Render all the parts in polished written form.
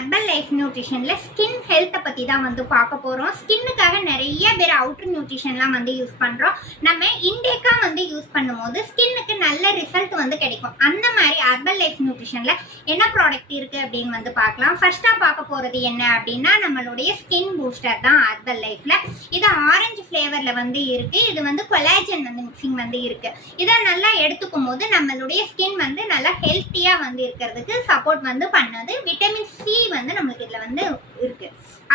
Herbal life நியூட்ரிஷன்ல skin ஹெல்த்தை பத்தி தான் வந்து பார்க்க போறோம். ஸ்கின்னுக்காக நிறைய பேர் அவுட்டர் நியூட்ரிஷன்லாம் வந்து யூஸ் பண்றோம். நம்ம இன்டேக்கா வந்து யூஸ் பண்ணும்போது ஸ்கின்னுக்கு நல்ல ரிசல்ட் வந்து கிடைக்கும். அந்த மாதிரி ஹெர்பல் லைஃப் நியூட்ரிஷன்ல என்ன ப்ராடக்ட் இருக்கு அப்படின்னு வந்து பார்க்கலாம். ஃபர்ஸ்டா பார்க்க போறது என்ன அப்படின்னா நம்மளுடைய ஸ்கின் பூஸ்டர் தான் ஹெர்பல் லைஃப்ல. இது ஆரஞ்சு ஃபிளேவர்ல வந்து இருக்கு. இது வந்து கொலாஜன் வந்து மிக்சிங் வந்து இருக்கு. இதை நல்லா எடுத்துக்கும் போது நம்மளுடைய ஸ்கின் வந்து நல்லா ஹெல்த்தியா வந்து இருக்கிறதுக்கு சப்போர்ட் வந்து பண்ணுது. விட்டமின் சி வந்து நம்மளுக்கு இதுல வந்து இருக்கு.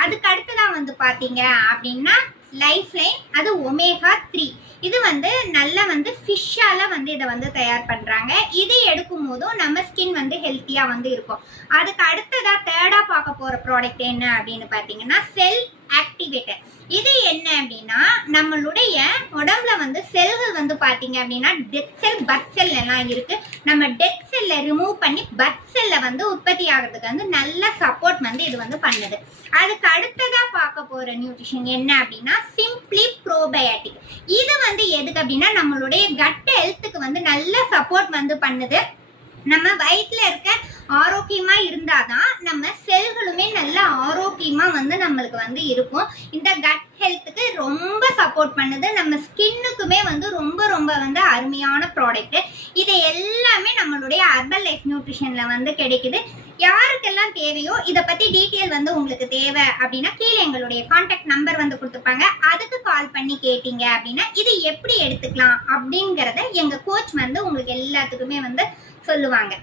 அதுக்கு அடுத்ததான் வந்து பாத்தீங்க அப்படின்னா லைஃப் லைன், அது ஒமேகா 3. இது வந்து நல்ல வந்து ஃபிஷ்ஷால வந்து இதை வந்து தயார் பண்றாங்க. இது எடுக்கும் போதும் நம்ம ஸ்கின் வந்து ஹெல்த்தியா வந்து இருக்கும். அதுக்கு அடுத்ததா தேர்டா பார்க்க போற ப்ராடக்ட் என்ன அப்படின்னு பாத்தீங்கன்னா செல் ஆக்டிவேட்டர். இது என்ன அப்படின்னா நம்மளுடைய உடம்புல வந்து செல்கள் வந்து பாத்தீங்க அப்படின்னா டெத் செல், பர்த் செல் எல்லாம் இருக்கு. நம்ம டெத் செல்லை ரிமூவ் பண்ணி பர்த் செல்லை வந்து உற்பத்தி ஆகிறதுக்கு வந்து நல்ல சப்போர்ட் வந்து இது வந்து பண்ணுது. அதுக்கு அடுத்ததா பார்க்க போற நியூட்ரிஷன் என்ன அப்படின்னா சிம்பிளி ப்ரோபயாட்டிக். இது வந்து எதுக்கு அப்படின்னா நம்மளுடைய கட் ஹெல்த்துக்கு வந்து நல்ல சப்போர்ட் வந்து பண்ணுது. நம்ம வயிற்றுல இருக்க ஆரோக்கியமா இருந்தாதான் நம்ம செல்களுமே நல்ல ஆரோக்கியமா வந்து நம்மளுக்கு வந்து இருக்கும். இந்த கட் ஹெல்த்துக்கு ரொம்ப சப்போர்ட் பண்ணுது. நம்ம ஸ்கின்னுக்குமே வந்து ரொம்ப ரொம்ப வந்து அருமையான ப்ராடக்ட். இது எல்லாமே நம்மளுடைய ஹெர்பல் லைஃப் நியூட்ரிஷன்ல வந்து கிடைக்குது. யாருக்கெல்லாம் தேவையோ இதை பத்தி டீட்டெயில் வந்து உங்களுக்கு தேவை அப்படின்னா கீழே எங்களுடைய கான்டாக்ட் நம்பர் வந்து கொடுத்துருப்பாங்க. அதுக்கு கால் பண்ணி கேட்டீங்க அப்படின்னா இது எப்படி எடுத்துக்கலாம் அப்படிங்கிறத எங்க கோச் வந்து உங்களுக்கு எல்லாத்துக்குமே வந்து சொல்லுவாங்க.